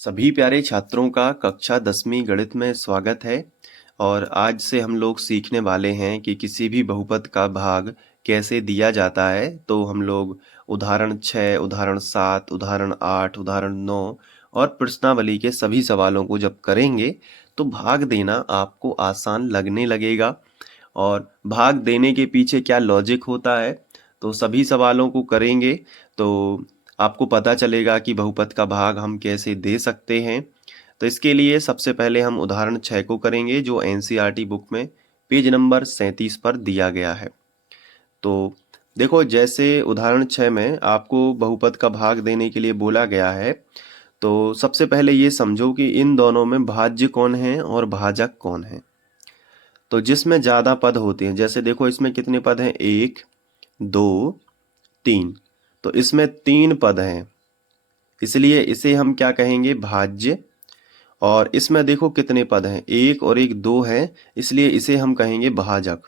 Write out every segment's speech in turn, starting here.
सभी प्यारे छात्रों का कक्षा 10वीं गणित में स्वागत है। और आज से हम लोग सीखने वाले हैं कि किसी भी बहुपद का भाग कैसे दिया जाता है। तो हम लोग उदाहरण 6, उदाहरण 7, उदाहरण 8, उदाहरण 9 और प्रश्नावली के सभी सवालों को जब करेंगे तो भाग देना आपको आसान लगने लगेगा। और भाग देने के पीछे क्या लॉजिक होता है, तो सभी सवालों को करेंगे तो आपको पता चलेगा कि बहुपद का भाग हम कैसे दे सकते हैं। तो इसके लिए सबसे पहले हम उदाहरण 6 को करेंगे, जो एनसीईआरटी बुक में पेज नंबर 37 पर दिया गया है। तो देखो, जैसे उदाहरण 6 में आपको बहुपद का भाग देने के लिए बोला गया है, तो सबसे पहले ये समझो कि इन दोनों में भाज्य कौन है और भाजक कौन है। तो जिसमें ज़्यादा पद होते हैं, जैसे देखो इसमें कितने पद हैं, 1, 2, 3। तो इसमें 3 पद हैं, इसलिए इसे हम क्या कहेंगे, भाज्य। और इसमें देखो कितने पद हैं, 1 और 1 2 हैं, इसलिए इसे हम कहेंगे भाजक।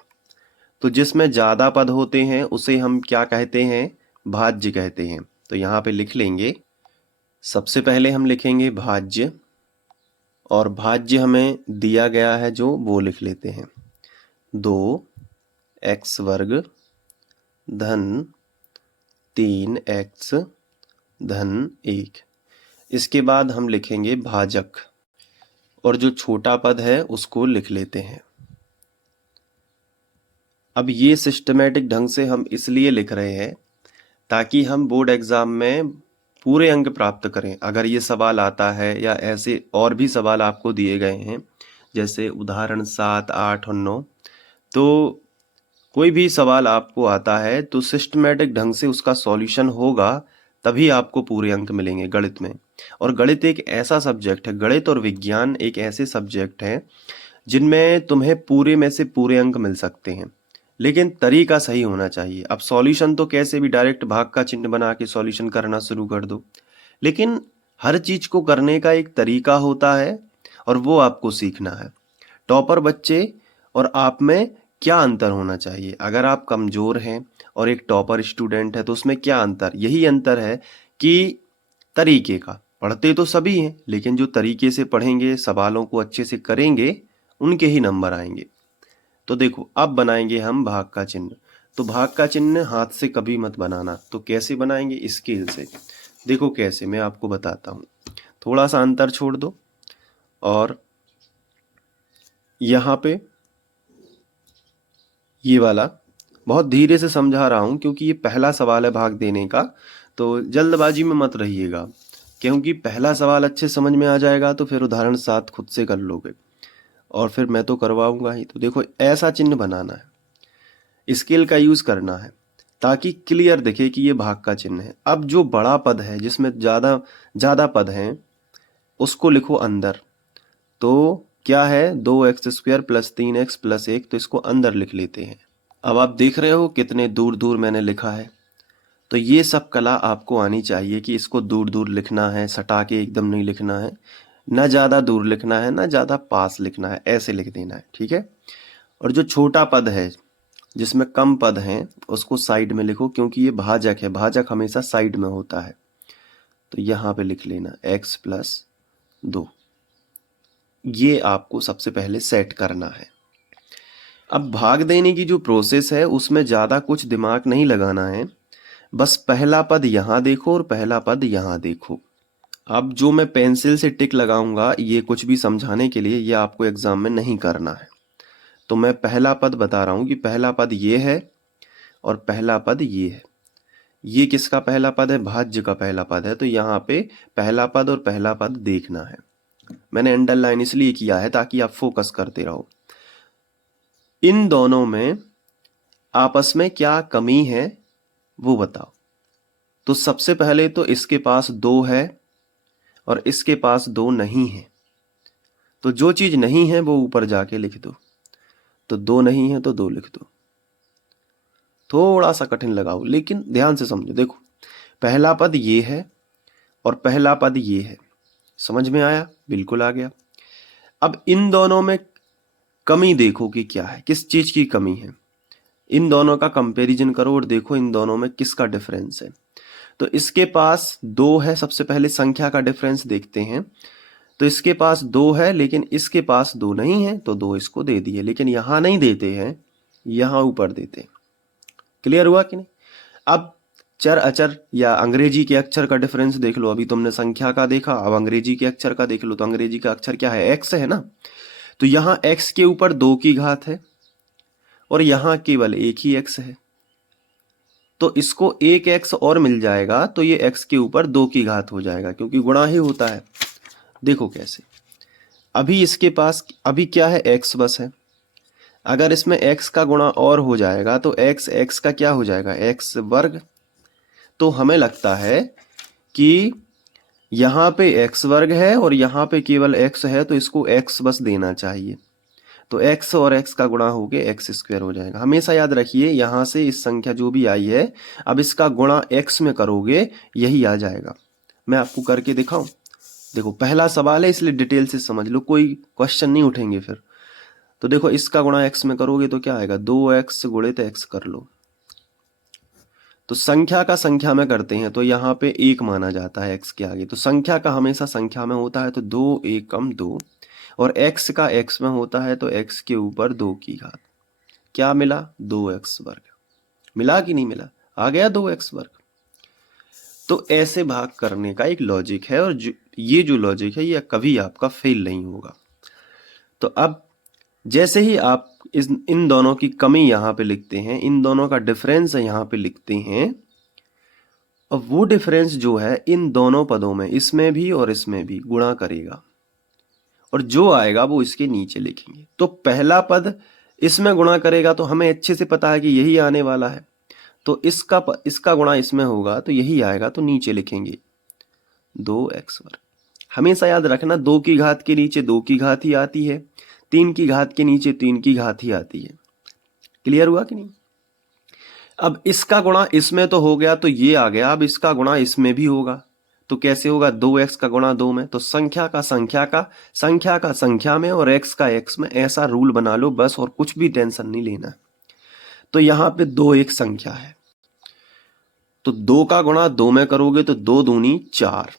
तो जिसमें ज़्यादा पद होते हैं उसे हम क्या कहते हैं, भाज्य कहते हैं। तो यहाँ पे लिख लेंगे, सबसे पहले हम लिखेंगे भाज्य, और भाज्य हमें दिया गया है जो वो लिख लेते हैं, 2x² धन 3x धन 1। इसके बाद हम लिखेंगे भाजक, और जो छोटा पद है उसको लिख लेते हैं। अब ये सिस्टमेटिक ढंग से हम इसलिए लिख रहे हैं ताकि हम बोर्ड एग्जाम में पूरे अंक प्राप्त करें। अगर ये सवाल आता है या ऐसे और भी सवाल आपको दिए गए हैं, जैसे उदाहरण 7, 8 और 9, तो कोई भी सवाल आपको आता है तो सिस्टमेटिक ढंग से उसका सॉल्यूशन होगा, तभी आपको पूरे अंक मिलेंगे गणित में। और गणित एक ऐसा सब्जेक्ट है, गणित और विज्ञान एक ऐसे सब्जेक्ट हैं जिनमें तुम्हें पूरे में से पूरे अंक मिल सकते हैं, लेकिन तरीका सही होना चाहिए। अब सॉल्यूशन तो कैसे भी डायरेक्ट भाग का चिन्ह बना के सॉल्यूशन करना शुरू कर दो, लेकिन हर चीज को करने का एक तरीका होता है और वो आपको सीखना है। टॉपर बच्चे और आप में क्या अंतर होना चाहिए? अगर आप कमजोर हैं और एक टॉपर स्टूडेंट है तो उसमें क्या अंतर? यही अंतर है कि तरीके का। पढ़ते तो सभी हैं, लेकिन जो तरीके से पढ़ेंगे, सवालों को अच्छे से करेंगे, उनके ही नंबर आएंगे। तो देखो, अब बनाएंगे हम भाग का चिन्ह। तो भाग का चिन्ह हाथ से कभी मत बनाना। तो कैसे बनाएंगे, स्केल से। देखो कैसे, मैं आपको बताता हूँ। थोड़ा सा अंतर छोड़ दो, और यहाँ पे ये वाला बहुत धीरे से समझा रहा हूँ क्योंकि ये पहला सवाल है भाग देने का। तो जल्दबाजी में मत रहिएगा, क्योंकि पहला सवाल अच्छे समझ में आ जाएगा तो फिर उदाहरण 7 खुद से कर लोगे, और फिर मैं तो करवाऊंगा ही। तो देखो, ऐसा चिन्ह बनाना है, स्केल का यूज करना है ताकि क्लियर दिखे कि ये भाग का चिन्ह है। अब जो बड़ा पद है, जिसमें ज्यादा पद हैं, उसको लिखो अंदर। तो क्या है, 2x² प्लस 3x प्लस 1, तो इसको अंदर लिख लेते हैं। अब आप देख रहे हो कितने दूर दूर मैंने लिखा है। तो ये सब कला आपको आनी चाहिए कि इसको दूर दूर लिखना है, सटा के एकदम नहीं लिखना है, ना ज़्यादा दूर लिखना है ना ज़्यादा पास लिखना है, ऐसे लिख देना है, ठीक है। और जो छोटा पद है, जिसमें कम पद हैं, उसको साइड में लिखो, क्योंकि ये भाजक है, भाजक हमेशा साइड में होता है। तो यहाँ पे लिख लेना x+2। ये आपको सबसे पहले सेट करना है। अब भाग देने की जो प्रोसेस है उसमें ज़्यादा कुछ दिमाग नहीं लगाना है, बस पहला पद यहाँ देखो और पहला पद यहाँ देखो। अब जो मैं पेंसिल से टिक लगाऊंगा, ये कुछ भी समझाने के लिए, ये आपको एग्जाम में नहीं करना है। तो मैं पहला पद बता रहा हूँ कि पहला पद ये है और पहला पद ये है। ये किसका पहला पद है, भाज्य का पहला पद है। तो यहाँ पे पहला पद और पहला पद देखना है। मैंने अंडरलाइन इसलिए किया है ताकि आप फोकस करते रहो। इन दोनों में आपस में क्या कमी है वो बताओ। तो सबसे पहले तो इसके पास 2 है और इसके पास 2 नहीं है। तो जो चीज नहीं है वो ऊपर जाके लिख दो। तो 2 नहीं है तो 2 लिख दो। थोड़ा सा कठिन लगाओ, लेकिन ध्यान से समझो। देखो, पहला पद ये है और पहला पद ये है। समझ में आया? बिल्कुल आ गया। अब इन दोनों में कमी देखो कि क्या है, किस चीज की कमी है। इन दोनों का कंपैरिजन करो और देखो इन दोनों में किसका डिफरेंस है। तो इसके पास 2 है, सबसे पहले संख्या का डिफरेंस देखते हैं। तो इसके पास 2 है लेकिन इसके पास 2 नहीं है, तो 2 इसको दे दिए, लेकिन यहाँ नहीं देते हैं, यहाँ ऊपर देते हैं। क्लियर हुआ कि नहीं? अब चर अचर या अंग्रेजी के अक्षर का डिफरेंस देख लो। अभी तुमने संख्या का देखा, अब अंग्रेजी के अक्षर का देख लो। तो अंग्रेजी का अक्षर क्या है? एक्स है ना। तो यहाँ एक्स के ऊपर 2 की घात है और यहाँ केवल 1 ही एक्स है, तो इसको 1 एक्स और मिल जाएगा, तो ये एक्स के ऊपर 2 की घात हो जाएगा, क्योंकि गुणा ही होता है। देखो कैसे, अभी इसके पास अभी क्या है? एक्स बस है। अगर इसमें एक्स का गुणा और हो जाएगा तो एक्स एक्स का क्या हो जाएगा? एक्स वर्ग। तो हमें लगता है कि यहाँ पे एक्स वर्ग है और यहाँ पे केवल एक्स है, तो इसको एक्स बस देना चाहिए। तो एक्स और एक्स का गुणा होके एक्स स्क्वायर हो जाएगा। हमेशा याद रखिए, यहाँ से इस संख्या जो भी आई है, अब इसका गुणा एक्स में करोगे यही आ जाएगा। मैं आपको करके दिखाऊं? देखो, पहला सवाल है इसलिए डिटेल से समझ लो, कोई क्वेश्चन नहीं उठेंगे फिर। तो देखो, इसका गुणा एक्स में करोगे तो क्या आएगा? 2x गुणित एक्स कर लो। तो संख्या का संख्या में करते हैं तो यहाँ पे 1 माना जाता है एक्स के आगे। तो संख्या का हमेशा संख्या में होता है, तो 2 1 कम 2, और एक्स का एक्स में होता है तो एक्स के ऊपर 2 की घात। क्या मिला? 2x वर्ग। मिला कि नहीं मिला? आ गया 2x वर्ग। तो ऐसे भाग करने का एक लॉजिक है, और ये जो लॉजिक है ये कभी आपका फेल नहीं होगा। तो अब जैसे ही आप इन दोनों की कमी यहाँ पे लिखते हैं, इन दोनों का डिफरेंस यहाँ पे लिखते हैं, अब वो डिफरेंस जो है इन दोनों पदों में, इसमें भी और इसमें भी गुणा करेगा, और जो आएगा वो इसके नीचे लिखेंगे। तो पहला पद इसमें गुणा करेगा तो हमें अच्छे से पता है कि यही आने वाला है, तो इसका गुणा इसमें होगा तो यही आएगा, तो नीचे लिखेंगे 2x वर्ग। हमेशा याद रखना, 2 की घात के नीचे 2 की घात ही आती है, 3 की घात के नीचे 3 की घात ही आती है। क्लियर हुआ कि नहीं? अब इसका गुणा इसमें तो हो गया, तो ये आ गया। अब इसका गुणा इसमें भी होगा, तो कैसे होगा? 2x का गुणा 2 में। तो संख्या का संख्या में और x का x में, ऐसा रूल बना लो बस, और कुछ भी टेंशन नहीं लेना। तो यहाँ पे 2 एक संख्या है, तो 2 का गुणा 2 में करोगे तो 2 दूनी 4।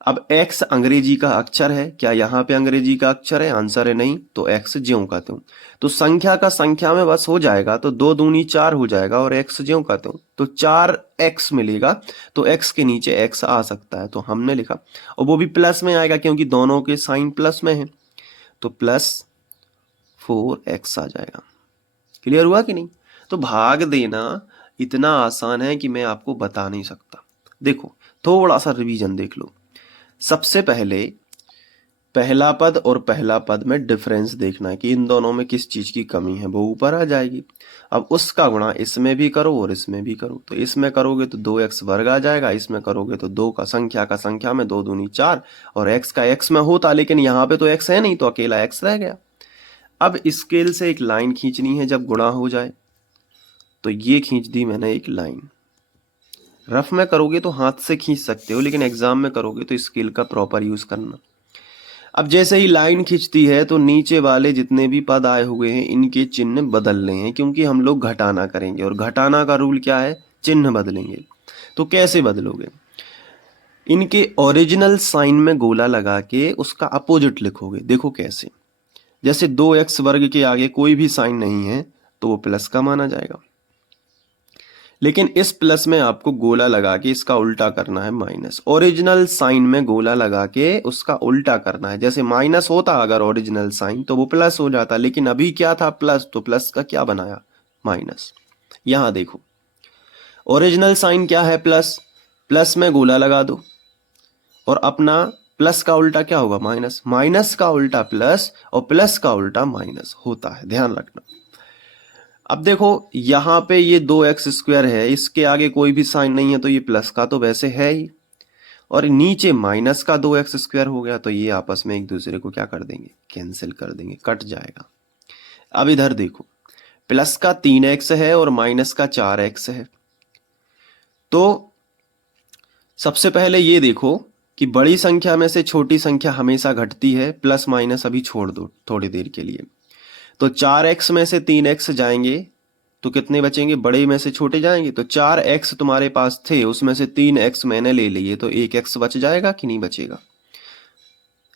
अब x अंग्रेजी का अक्षर है, क्या यहाँ पे अंग्रेजी का अक्षर है? आंसर है नहीं, तो x ज्यों का त्यों। तो संख्या का संख्या में बस हो जाएगा, तो 2 दूनी 4 हो जाएगा, और x ज्यों का त्यों, तो 4x मिलेगा। तो x के नीचे x आ सकता है, तो हमने लिखा, और वो भी प्लस में आएगा क्योंकि दोनों के साइन प्लस में है, तो +4x आ जाएगा। क्लियर हुआ कि नहीं? तो भाग देना इतना आसान है कि मैं आपको बता नहीं सकता। देखो, थोड़ा सा रिवीजन देख लो। सबसे पहले पहला पद और पहला पद में डिफरेंस देखना है कि इन दोनों में किस चीज की कमी है, वो ऊपर आ जाएगी। अब उसका गुणा इसमें भी करो और इसमें भी करो, तो इसमें करोगे तो 2x वर्ग आ जाएगा, इसमें करोगे तो 2 का संख्या में 2 दूनी 4, और x का x में होता, लेकिन यहाँ पे तो x है नहीं, तो अकेला x रह गया। अब स्केल से एक लाइन खींचनी है जब गुणा हो जाए, तो ये खींच दी मैंने एक लाइन। रफ में करोगे तो हाथ से खींच सकते हो, लेकिन एग्जाम में करोगे तो स्केल का प्रॉपर यूज करना। अब जैसे ही लाइन खींचती है तो नीचे वाले जितने भी पद आए हुए हैं इनके चिन्ह बदलने हैं, क्योंकि हम लोग घटाना करेंगे, और घटाना का रूल क्या है? चिन्ह बदलेंगे। तो कैसे बदलोगे? इनके ओरिजिनल साइन में गोला लगा के उसका अपोजिट लिखोगे। देखो कैसे, जैसे 2x वर्ग के आगे कोई भी साइन नहीं है तो वो प्लस का माना जाएगा, लेकिन इस प्लस में आपको गोला लगा के इसका उल्टा करना है माइनस। ओरिजिनल साइन में गोला लगा के उसका उल्टा करना है। जैसे माइनस होता अगर ओरिजिनल साइन तो वो प्लस हो जाता, लेकिन अभी क्या था? प्लस, तो प्लस का क्या बनाया? माइनस। यहां देखो, ओरिजिनल साइन क्या है? प्लस, प्लस में गोला लगा दो, और अपना प्लस का उल्टा क्या होगा? माइनस। माइनस का उल्टा प्लस, और प्लस का उल्टा माइनस होता है, ध्यान रखना। अब देखो, यहाँ पे ये 2x स्क्वायर है, इसके आगे कोई भी साइन नहीं है, तो ये प्लस का तो वैसे है ही, और नीचे माइनस का 2x स्क्वायर हो गया, तो ये आपस में एक दूसरे को क्या कर देंगे? कैंसिल कर देंगे, कट जाएगा। अब इधर देखो, प्लस का 3x है और माइनस का 4x है। तो सबसे पहले ये देखो कि बड़ी संख्या में से छोटी संख्या हमेशा घटती है, प्लस माइनस अभी छोड़ दो थोड़ी देर के लिए। तो 4x में से 3x जाएंगे, तो कितने बचेंगे, बड़े में से छोटे जाएंगे। तो 4x तुम्हारे पास थे, उसमें से 3x मैंने ले लिए, तो 1x बच जाएगा कि नहीं बचेगा।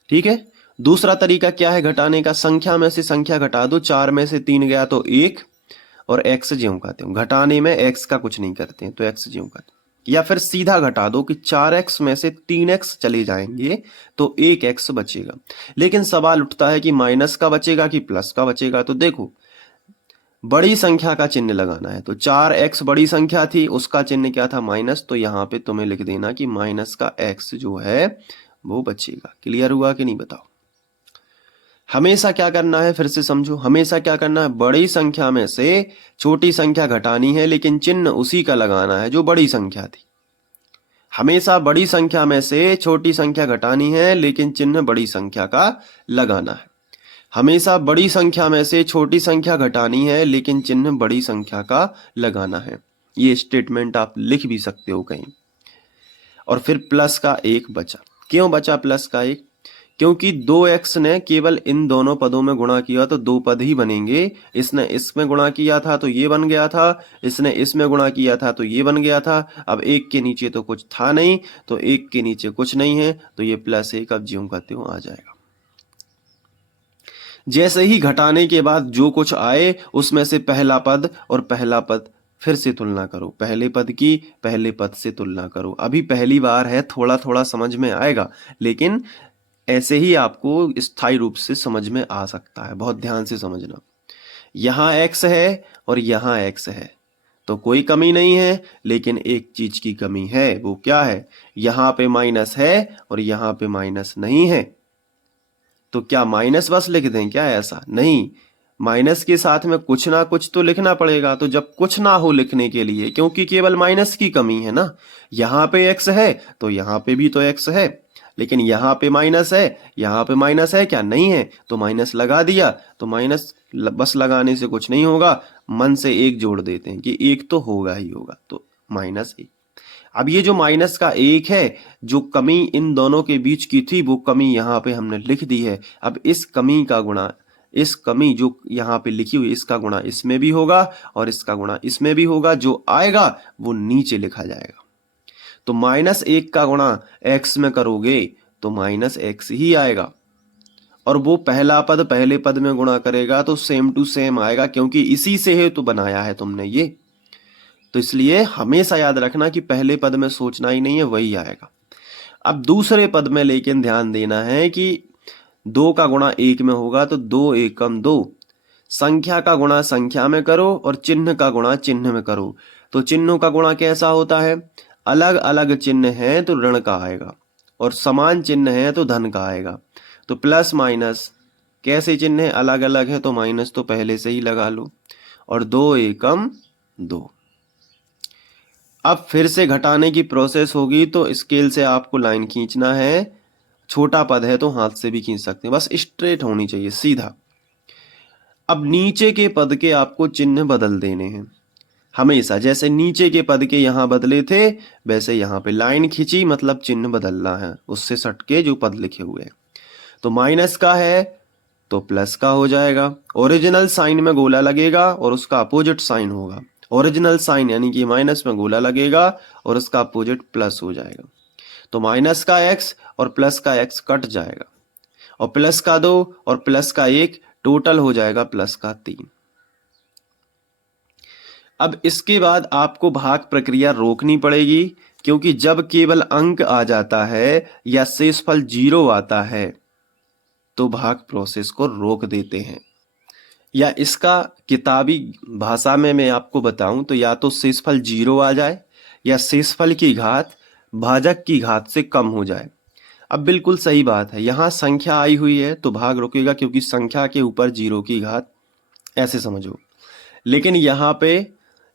ठीक है। दूसरा तरीका क्या है घटाने का, संख्या में से संख्या घटा दो। 4 में से 3 गया तो 1, और x ज्यों का त्यों। घटाने में x का कुछ नहीं करते हैं, तो x ज्यों का त्यों। या फिर सीधा घटा दो कि 4x में से 3x चले जाएंगे तो 1x बचेगा। लेकिन सवाल उठता है कि माइनस का बचेगा कि प्लस का बचेगा। तो देखो, बड़ी संख्या का चिन्ह लगाना है, तो 4x बड़ी संख्या थी, उसका चिन्ह क्या था, माइनस। तो यहाँ पे तुम्हें लिख देना कि माइनस का x जो है वो बचेगा। क्लियर हुआ कि नहीं बताओ। हमेशा क्या करना है, फिर से समझो, हमेशा क्या करना है, बड़ी संख्या में से छोटी संख्या घटानी है, लेकिन चिन्ह उसी का लगाना है जो बड़ी संख्या थी। हमेशा बड़ी संख्या में से छोटी संख्या घटानी है, लेकिन चिन्ह बड़ी संख्या का लगाना है। हमेशा बड़ी संख्या में से छोटी संख्या घटानी है, लेकिन चिन्ह बड़ी संख्या का लगाना है। ये स्टेटमेंट आप लिख भी सकते हो कहीं। और फिर प्लस का 1 बचा। क्यों बचा प्लस का 1, क्योंकि 2x ने केवल इन दोनों पदों में गुणा किया तो 2 पद ही बनेंगे। इसने इसमें गुणा किया था तो ये बन गया था, इसने इसमें गुणा किया था तो ये बन गया था। अब 1 के नीचे तो कुछ था नहीं, तो 1 के नीचे कुछ नहीं है, तो ये +1 अब ज्यों का त्यों आ जाएगा। जैसे ही घटाने के बाद जो कुछ आए उसमें से पहला पद और पहला पद फिर से तुलना करो, पहले पद की पहले पद से तुलना करो। अभी पहली बार है, थोड़ा थोड़ा समझ में आएगा, लेकिन ऐसे ही आपको स्थायी रूप से समझ में आ सकता है। बहुत ध्यान से समझना। यहाँ x है और यहाँ x है, तो कोई कमी नहीं है, लेकिन एक चीज की कमी है। वो क्या है, यहाँ पे माइनस है और यहाँ पे माइनस नहीं है। तो क्या माइनस बस लिख दें क्या, ऐसा नहीं, माइनस के साथ में कुछ ना कुछ तो लिखना पड़ेगा। तो जब कुछ ना हो लिखने के लिए, क्योंकि केवल माइनस की कमी है ना, यहाँ पे x है तो यहाँ पे भी तो x है, लेकिन यहाँ पे माइनस है, यहाँ पे माइनस है क्या, नहीं है, तो माइनस लगा दिया। तो माइनस बस लगाने से कुछ नहीं होगा, मन से 1 जोड़ देते हैं कि 1 तो होगा ही होगा, तो -1। अब ये जो माइनस का 1 है, जो कमी इन दोनों के बीच की थी, वो कमी यहाँ पे हमने लिख दी है। अब इस कमी का गुणा, इस कमी जो यहाँ पे लिखी हुई, इसका गुणा इसमें भी होगा और इसका गुणा इसमें भी होगा। जो आएगा वो नीचे लिखा जाएगा। तो -1 का गुणा x में करोगे तो -x ही आएगा, और वो पहला पद पहले पद में गुणा करेगा तो सेम टू सेम आएगा, क्योंकि इसी से है तो बनाया है तुमने ये। तो इसलिए हमेशा याद रखना कि पहले पद में सोचना ही नहीं है, वही आएगा। अब दूसरे पद में लेकिन ध्यान देना है कि 2 का गुणा 1 में होगा तो 2 एकम 2। संख्या का गुणा संख्या में करो और चिन्ह का गुणा चिन्ह में करो। तो चिन्हों का गुणा कैसा होता है, अलग अलग चिन्ह है तो ऋण का आएगा, और समान चिन्ह है तो धन का आएगा। तो प्लस माइनस कैसे चिन्ह है, अलग अलग है तो माइनस तो पहले से ही लगा लो, और 2 एकम 2। अब फिर से घटाने की प्रोसेस होगी, तो स्केल से आपको लाइन खींचना है। छोटा पद है तो हाथ से भी खींच सकते हैं, बस स्ट्रेट होनी चाहिए, सीधा। अब नीचे के पद के आपको चिन्ह बदल देने हैं हमेशा। जैसे नीचे के पद के यहाँ बदले थे, वैसे यहाँ पे लाइन खींची, मतलब चिन्ह बदलना है उससे सट के जो पद लिखे हुए हैं। तो माइनस का है तो प्लस का हो जाएगा। ओरिजिनल साइन में गोला लगेगा और उसका अपोजिट साइन होगा। ओरिजिनल साइन यानी कि माइनस में गोला लगेगा और उसका अपोजिट प्लस हो जाएगा। तो माइनस का x और प्लस का x कट जाएगा, और प्लस का 2 और प्लस का 1 टोटल हो जाएगा प्लस का 3। अब इसके बाद आपको भाग प्रक्रिया रोकनी पड़ेगी, क्योंकि जब केवल अंक आ जाता है या शेषफल 0 आता है तो भाग प्रोसेस को रोक देते हैं। या इसका किताबी भाषा में मैं आपको बताऊं तो या तो शेषफल 0 आ जाए या शेषफल की घात भाजक की घात से कम हो जाए। अब बिल्कुल सही बात है, यहाँ संख्या आई हुई है तो भाग रुकेगा, क्योंकि संख्या के ऊपर 0 की घात, ऐसे समझो। लेकिन यहाँ पे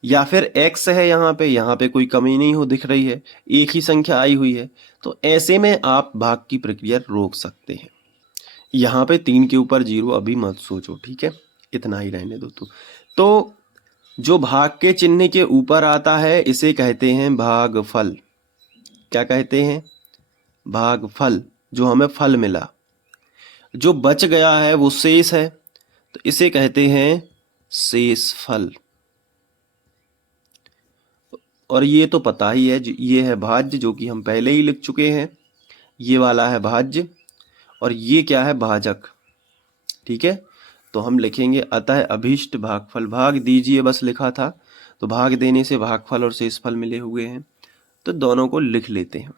या फिर x है, यहाँ पे कोई कमी नहीं हो दिख रही है, एक ही संख्या आई हुई है, तो ऐसे में आप भाग की प्रक्रिया रोक सकते हैं। यहाँ पे 3 के ऊपर 0 अभी मत सोचो, ठीक है, इतना ही रहने दो। तो जो भाग के चिन्ह के ऊपर आता है इसे कहते हैं भागफल। क्या कहते हैं, भागफल। जो हमें फल मिला, जो बच गया है वो शेष है, तो इसे कहते हैं शेषफल। और ये तो पता ही है, ये है भाज्य जो कि हम पहले ही लिख चुके हैं, ये वाला है भाज्य और ये क्या है, भाजक। ठीक है, तो हम लिखेंगे अतः अभीष्ट भागफल, भाग दीजिए बस लिखा था, तो भाग देने से भागफल और शेषफल मिले हुए हैं, तो दोनों को लिख लेते हैं।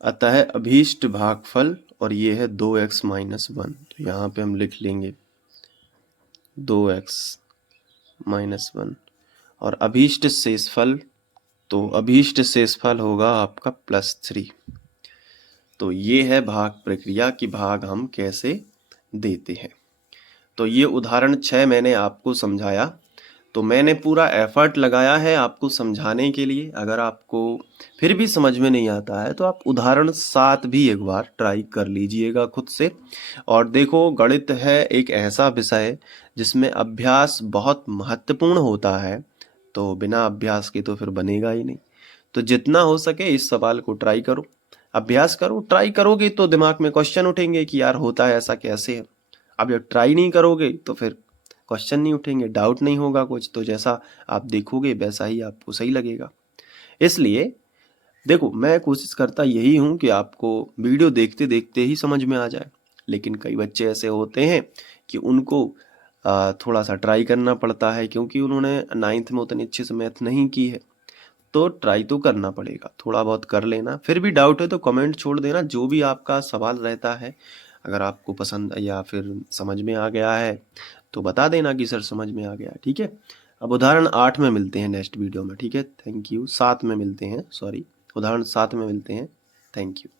अतः अभीष्ट भागफल और ये है 2x - 1, तो यहाँ पे हम लिख लेंगे 2x - 1 और अभीष्ट शेषफल, तो अभीष्ट शेषफल होगा आपका +3। तो ये है भाग प्रक्रिया की भाग हम कैसे देते हैं। तो ये उदाहरण 6 मैंने आपको समझाया, तो मैंने पूरा एफर्ट लगाया है आपको समझाने के लिए। अगर आपको फिर भी समझ में नहीं आता है तो आप उदाहरण 7 भी एक बार ट्राई कर लीजिएगा खुद से। और देखो, गणित है एक ऐसा विषय जिसमें अभ्यास बहुत महत्वपूर्ण होता है, तो बिना अभ्यास के तो फिर बनेगा ही नहीं। तो जितना हो सके इस सवाल को ट्राई करो, अभ्यास करो। ट्राई करोगे तो दिमाग में क्वेश्चन उठेंगे कि यार होता है ऐसा कैसे है। अब जब ट्राई नहीं करोगे तो फिर क्वेश्चन नहीं उठेंगे, डाउट नहीं होगा कुछ, तो जैसा आप देखोगे वैसा ही आपको सही लगेगा। इसलिए देखो, मैं कोशिश करता यही हूँ कि आपको वीडियो देखते देखते ही समझ में आ जाए, लेकिन कई बच्चे ऐसे होते हैं कि उनको थोड़ा सा ट्राई करना पड़ता है, क्योंकि उन्होंने 9th में उतनी अच्छे से मैथ नहीं की है, तो ट्राई तो करना पड़ेगा, थोड़ा बहुत कर लेना। फिर भी डाउट है तो कमेंट छोड़ देना, जो भी आपका सवाल रहता है, अगर आपको पसंद या फिर समझ में आ गया है तो बता देना कि सर समझ में आ गया। ठीक है, अब उदाहरण 8 में मिलते हैं नेक्स्ट वीडियो में। ठीक है, थैंक यू। 7 में मिलते हैं, सॉरी, उदाहरण 7 में मिलते हैं। Thank you.